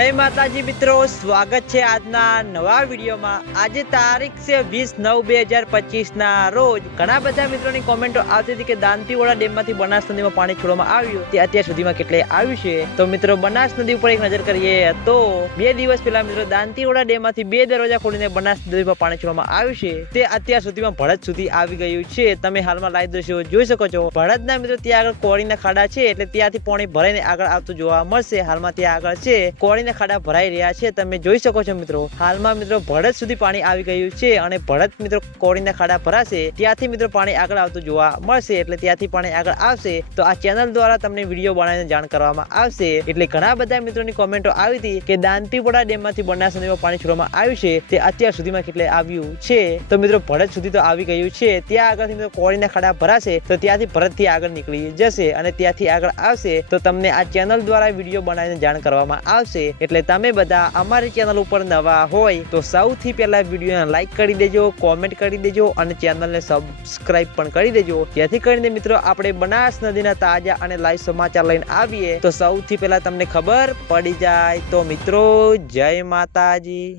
જય માતાજી મિત્રો, સ્વાગત છે આજના નવા વિડીયોમાં. આજે તારીખ છે વીસ નવ બે હજાર પચીસ ના રોજ ઘણા બધા મિત્રોની કોમેન્ટો આવતી હતી કે દાંતીવાડા ડેમમાંથી બનાસ નદીમાં પાણી છોડવામાં આવ્યું. તે અત્યાર સુધીમાં કેટલે આવ્યું છે. તો મિત્રો, બનાસ નદી ઉપર એક નજર કરીએ તો બે દિવસ પહેલા મિત્રો, દાંતીવાડા ડેમમાંથી બે દરવાજા ખોલીને બનાસ નદીમાં પાણી છોડવામાં આવ્યું છે. તે અત્યાર સુધીમાં ભરત સુધી આવી ગયું છે. તમે હાલમાં લાઈવ દ્રશ્યો જોઈ શકો છો. ભરતના મિત્રો, ત્યાં આગળ કોળીના ખાડા છે, એટલે ત્યાંથી પાણી ભરાઈને આગળ આવતું જોવા મળશે. હાલમાં ત્યાં આગળ છે. કોળીના ખાડા ભરાઈ રહ્યા છે. તમે જોઈ શકો છો મિત્રો, હાલમાં મિત્રો ભરત સુધી પાણી આવી ગયું છે અને ભરત મિત્રો કોળીના ખાડા ભરાશે. ત્યાંથી મિત્રો પાણી આગળ આવતું જોવા મળશે. એટલે ત્યાંથી પાણી આગળ આવશે તો આ ચેનલ દ્વારા તમને વીડિયો બનાવીને જાણ કરવામાં આવશે. એટલે ઘણા બધા મિત્રોની કોમેન્ટો આવી હતી કે દાંતીપોડા ડેમમાંથી બનાસ નદીમાં પાણી છોડવામાં આવ્યું છે. તે અત્યાર સુધીમાં કેટલે આવ્યું છે? તો મિત્રો ભરત સુધી તો આવી ગયું છે. ત્યાં આગળથી મિત્રો કોળીના ખાડા ભરાશે તો ત્યાંથી ભરતથી આગળ નીકળી જશે અને ત્યાંથી આગળ આવશે તો તમને આ ચેનલ દ્વારા વીડિયો બનાવીને જાણ કરવામાં આવશે. એટલે તમે બધા અમારી ચેનલ ઉપર નવા હોય તો સૌથી પહેલા વિડીયોને લાઈક કરી દેજો કોમેન્ટ કરી દેજો અને ચેનલને સબસ્ક્રાઇબ પણ કરી દેજો. જેથી કરીને મિત્રો આપણે બનાસ નદીના તાજા અને લાઈવ સમાચાર લઈને આવીએ તો સૌથી પહેલા તમને ખબર પડી જાય. તો મિત્રો, જય માતાજી.